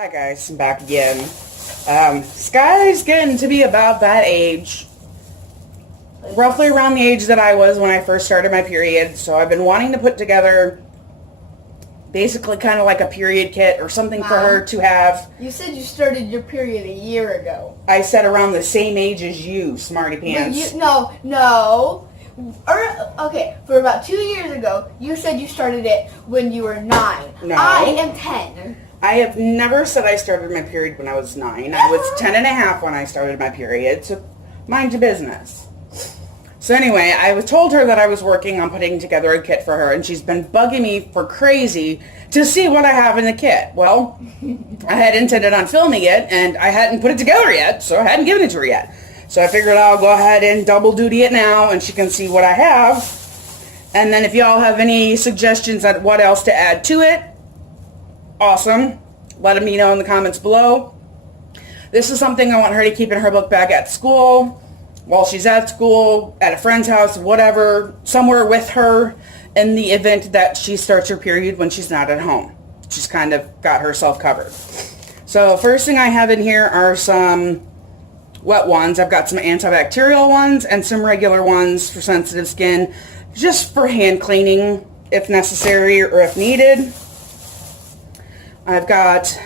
Hi guys, I'm back again. Skye's getting to be about that age. Roughly around the age that I was when I first started my period. So I've been wanting to put together basically kind of like a period kit or something for her to have. You said you started your period a year ago. I said around the same age as you, smarty pants. No. Okay, for about 2 years ago, you said you started it when you were 9. No. I am 10. I have never said I started my period when I was 9. I was 10 and a half when I started my period, so mind your business. So anyway, I was told her that I was working on putting together a kit for her, and she's been bugging me for crazy to see what I have in the kit. Well, I had intended on filming it, and I hadn't put it together yet, so I hadn't given it to her yet. So I figured I'll go ahead and double duty it now, and she can see what I have. And then if y'all have any suggestions on what else to add to it, awesome. Let me know in the comments below. This is something I want her to keep in her book bag at school, while she's at school, at a friend's house, whatever, somewhere with her in the event that she starts her period when she's not at home. She's kind of got herself covered. So first thing I have in here are some wet ones. I've got some antibacterial ones and some regular ones for sensitive skin, just for hand cleaning if necessary or if needed. I've got,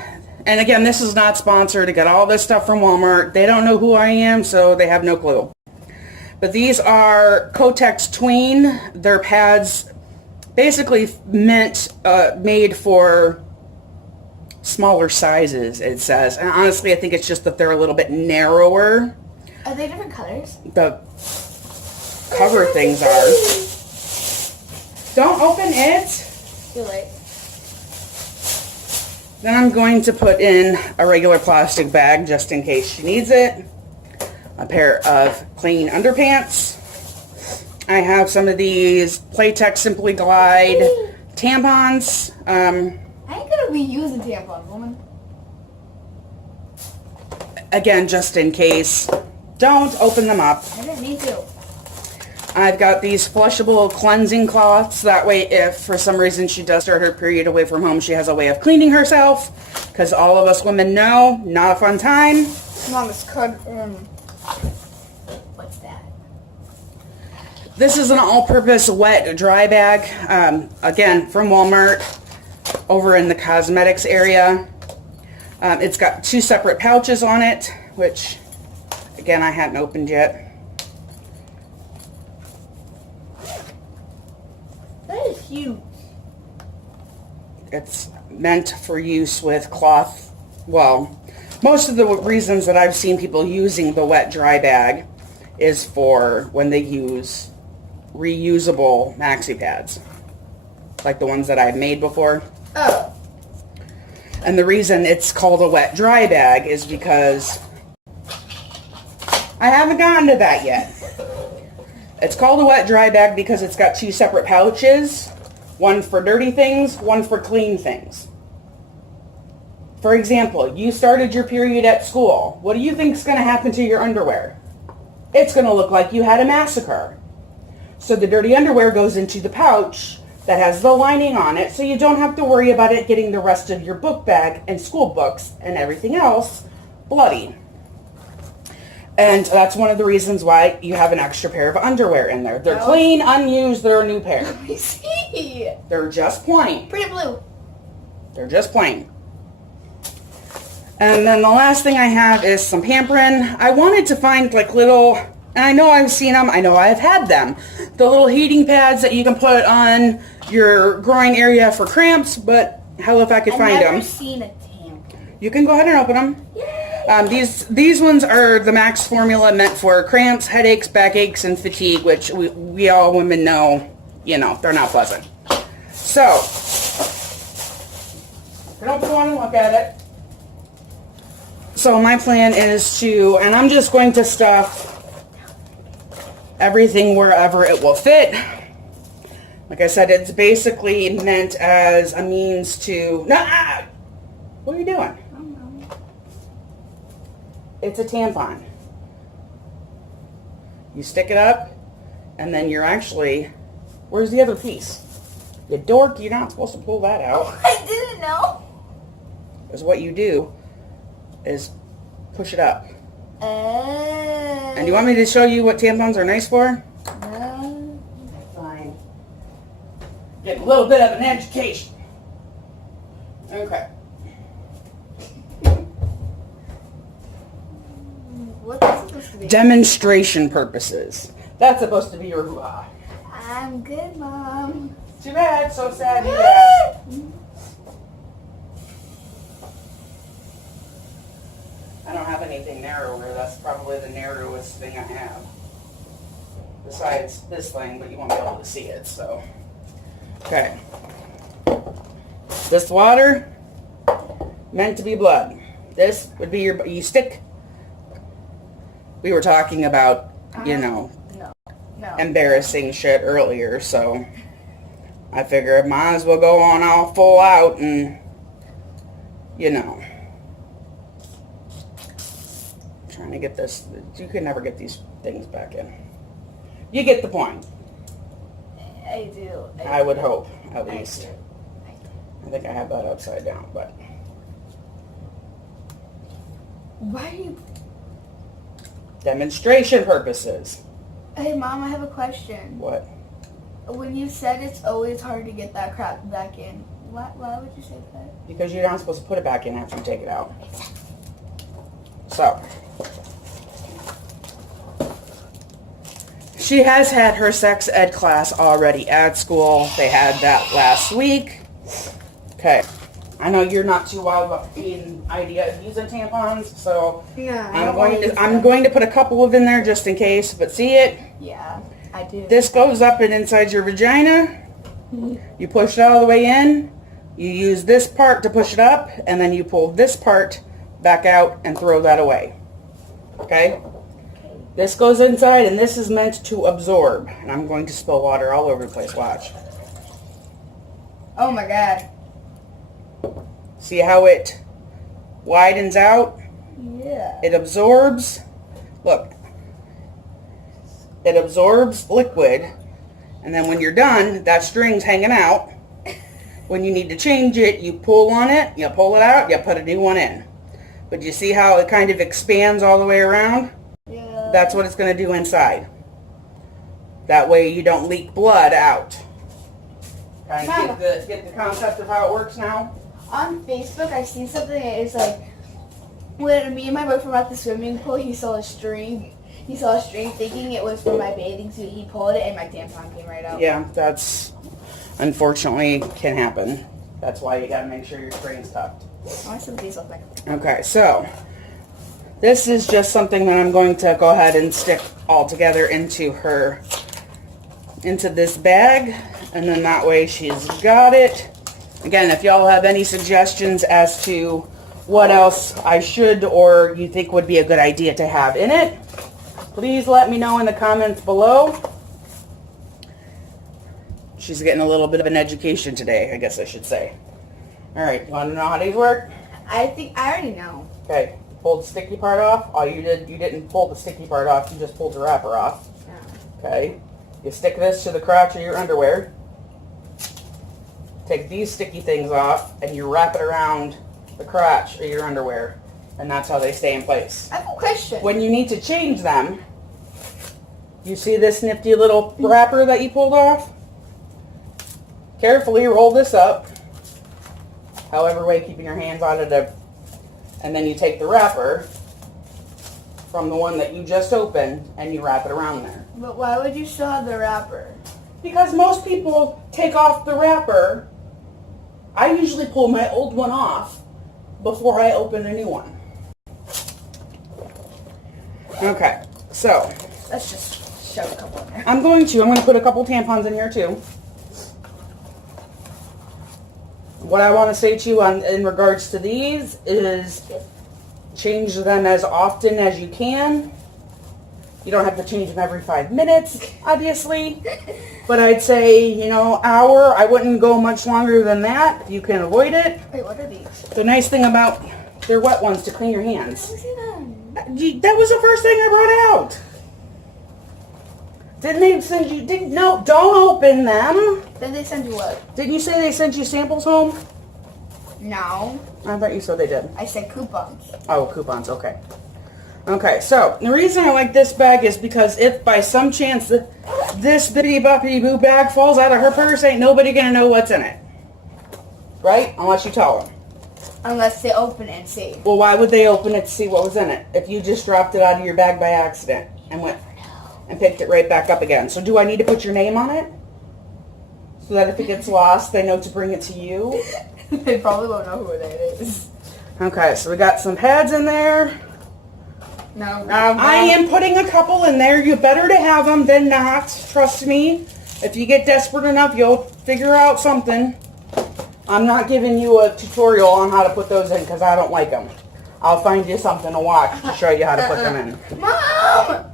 and again, this is not sponsored. I got all this stuff from Walmart. They don't know who I am, so they have no clue. But these are Kotex Tween. They're pads basically made for smaller sizes, it says. And honestly, I think it's just that they're a little bit narrower. Are they different colors? The cover things are. Don't open it. Too late. Then I'm going to put in a regular plastic bag just in case she needs it. A pair of clean underpants. I have some of these Playtex Simply Glide tampons. I ain't gonna reuse a tampon, woman. Again, just in case. Don't open them up. I didn't need to. I've got these flushable cleansing cloths. That way, if for some reason she does start her period away from home, she has a way of cleaning herself. Because all of us women know, not a fun time. Mom, it's called, what's that? This is an all-purpose wet dry bag. Again, from Walmart, over in the cosmetics area. It's got 2 separate pouches on it, which, again, I hadn't opened yet. That is huge. It's meant for use with cloth. Well, most of the reasons that I've seen people using the wet dry bag is for when they use reusable maxi pads, like the ones that I've made before. Oh. And the reason it's called a wet dry bag is because I haven't gotten to that yet. It's called a wet dry bag because it's got 2 separate pouches. One for dirty things, one for clean things. For example, you started your period at school. What do you think is going to happen to your underwear? It's going to look like you had a massacre. So the dirty underwear goes into the pouch that has the lining on it, so you don't have to worry about it getting the rest of your book bag and school books and everything else bloody. And that's one of the reasons why you have an extra pair of underwear in there. They're clean, unused, they're a new pair. Let me see. They're just plain. Pretty blue. They're just plain. And then the last thing I have is some Pampering. I wanted to find like little, and I know I've seen them, I know I've had them, the little heating pads that you can put on your groin area for cramps, but hell if I could find them. I've never seen a tampon. You can go ahead and open them. Yay. These ones are the Max formula meant for cramps, headaches, backaches, and fatigue, which we all women know, you know, they're not pleasant. So, I don't go on and look at it. So my plan is to, and I'm just going to stuff everything wherever it will fit. Like I said, it's basically meant as a means to, what are you doing? It's a tampon. You stick it up, and then you're actually, where's the other piece? You dork, you're not supposed to pull that out. I didn't know. Because what you do is push it up. And do you want me to show you what tampons are nice for? No. Fine. Get a little bit of an education. Okay. What's that supposed to be? Demonstration purposes. That's supposed to be your hoo-ha. I'm good, Mom. Too bad. So sad you asked. I don't have anything narrower. That's probably the narrowest thing I have. Besides this thing, but you won't be able to see it, so. Okay. This water, meant to be blood. This would be you stick. We were talking about, No. embarrassing shit earlier, so I figure I might as well go on all full out and, trying to get this. You can never get these things back in. You get the point. I do. I would hope, at least. I think I have that upside down, but. Why are you... Demonstration purposes. Hey, Mom, I have a question. What? When you said it's always hard to get that crap back in, why would you say that? Because you're not supposed to put it back in after you take it out. So. She has had her sex ed class already at school. They had that last week. Okay. I know you're not too wild about the idea of using tampons, so Yeah. I'm going to put a couple of in there just in case. But see it? Yeah, I do. This goes up and inside your vagina. You push it all the way in. You use this part to push it up, and then you pull this part back out and throw that away. Okay? This goes inside, and this is meant to absorb. And I'm going to spill water all over the place. Watch. Oh my God. See how it widens out? Yeah. It absorbs. Look. It absorbs liquid. And then when you're done, that string's hanging out. When you need to change it, you pull on it, you pull it out, you put a new one in. But you see how it kind of expands all the way around? Yeah. That's what it's going to do inside. That way you don't leak blood out. Kind of get the concept of how it works now? On Facebook, I seen something. It's like when me and my boyfriend were at the swimming pool, he saw a string. He saw a string, thinking it was for my bathing suit. He pulled it, and my tampon came right out. Yeah, that's unfortunately can happen. That's why you got to make sure your string's tucked. I want some of these look like. Okay, so this is just something that I'm going to go ahead and stick all together into this bag, and then that way she's got it. Again, if y'all have any suggestions as to what else I should or you think would be a good idea to have in it, please let me know in the comments below. She's getting a little bit of an education today, I guess I should say. All right, you want to know how these work? I think I already know. Okay, pull the sticky part off. All you didn't pull the sticky part off, you just pulled the wrapper off. Yeah. Okay, you stick this to the crotch of your underwear. Take these sticky things off, and you wrap it around the crotch of your underwear, and that's how they stay in place. I have a question. When you need to change them, you see this nifty little wrapper that you pulled off? Carefully roll this up, however way, keeping your hands on it, and then you take the wrapper from the one that you just opened, and you wrap it around there. But why would you still have the wrapper? Because most people take off the wrapper. I usually pull my old one off before I open a new one. Okay, so Let's just shove a couple in there. I'm going to put a couple tampons in here too. What I want to say to you in regards to these is change them as often as you can. You don't have to change them every 5 minutes, obviously. But I'd say, hour. I wouldn't go much longer than that if you can avoid it. Wait, what are these? The nice thing about they're wet ones to clean your hands. Let me see them. That was the first thing I brought out. Didn't they send you? No, don't open them. Then they send you what? Didn't you say they sent you samples home? No. I thought you said they did. I said coupons. Oh, coupons, okay. Okay, so the reason I like this bag is because if by some chance this bitty boppity boo bag falls out of her purse, ain't nobody gonna know what's in it. Right? Unless you tell them. Unless they open it and see. Well, why would they open it to see what was in it if you just dropped it out of your bag by accident and went and picked it right back up again? So do I need to put your name on it? So that if it gets lost, they know to bring it to you? They probably won't know who it is. Okay, so we got some pads in there. No. I am putting a couple in there. You better to have them than not. Trust me. If you get desperate enough, you'll figure out something. I'm not giving you a tutorial on how to put those in because I don't like them. I'll find you something to watch to show you how to put them in. Mom!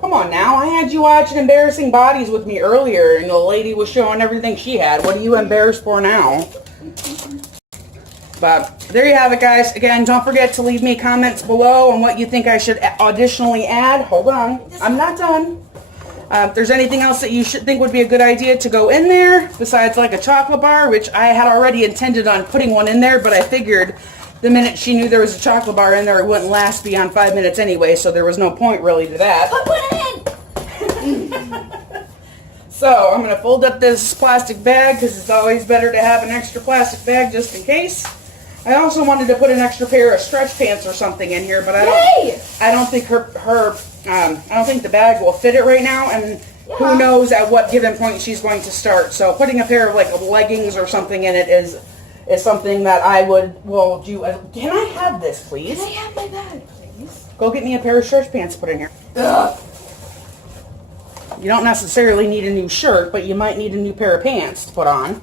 Come on now. I had you watching Embarrassing Bodies with me earlier and the lady was showing everything she had. What are you embarrassed for now? But there you have it, guys. Again, don't forget to leave me comments below on what you think I should additionally add. Hold on. I'm not done. If there's anything else that you should think would be a good idea to go in there, besides like a chocolate bar, which I had already intended on putting one in there, but I figured the minute she knew there was a chocolate bar in there, it wouldn't last beyond 5 minutes anyway, so there was no point really to that. Put it in! So I'm going to fold up this plastic bag because it's always better to have an extra plastic bag just in case. I also wanted to put an extra pair of stretch pants or something in here, but I don't think I don't think the bag will fit it right now, and who knows at what given point she's going to start. So putting a pair of like leggings or something in it is something that I will do. Can I have this, please? Can I have my bag, please? Go get me a pair of stretch pants to put in here. Ugh. You don't necessarily need a new shirt, but you might need a new pair of pants to put on.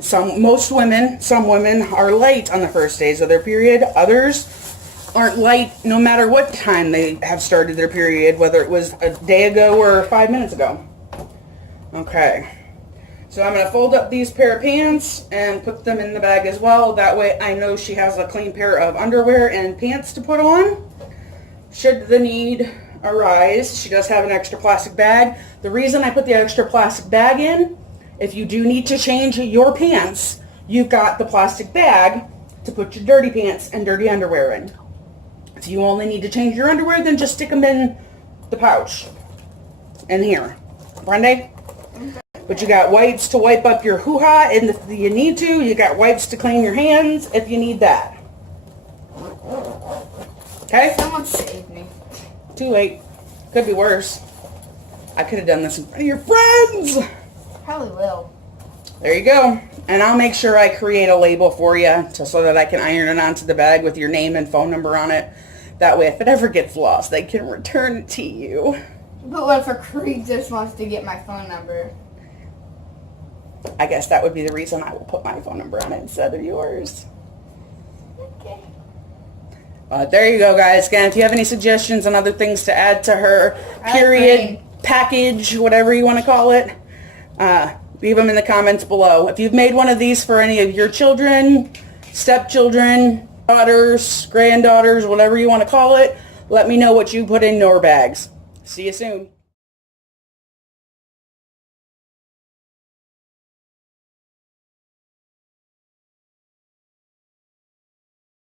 Some women are light on the first days of their period. Others aren't light no matter what time they have started their period, whether it was a day ago or 5 minutes ago. Okay. So I'm going to fold up these pair of pants and put them in the bag as well. That way I know she has a clean pair of underwear and pants to put on. Should the need arise, she does have an extra plastic bag. The reason I put the extra plastic bag in, if you do need to change your pants, you've got the plastic bag to put your dirty pants and dirty underwear in. If you only need to change your underwear, then just stick them in the pouch. In here. Brenda? But you got wipes to wipe up your hoo-ha if you need to. You got wipes to clean your hands if you need that. Okay? Someone save me. Too late. Could be worse. I could have done this in front of your friends. Probably will. There you go. And I'll make sure I create a label for you so that I can iron it onto the bag with your name and phone number on it. That way, if it ever gets lost, they can return it to you. But what if a creep just wants to get my phone number? I guess that would be the reason I will put my phone number on it instead of yours. Okay. There you go, guys. Again, if you have any suggestions on other things to add to her period package, whatever you want to call it, leave them in the comments below. If you've made one of these for any of your children, stepchildren, daughters, granddaughters, whatever you want to call it, let me know what you put in your bags. See you soon.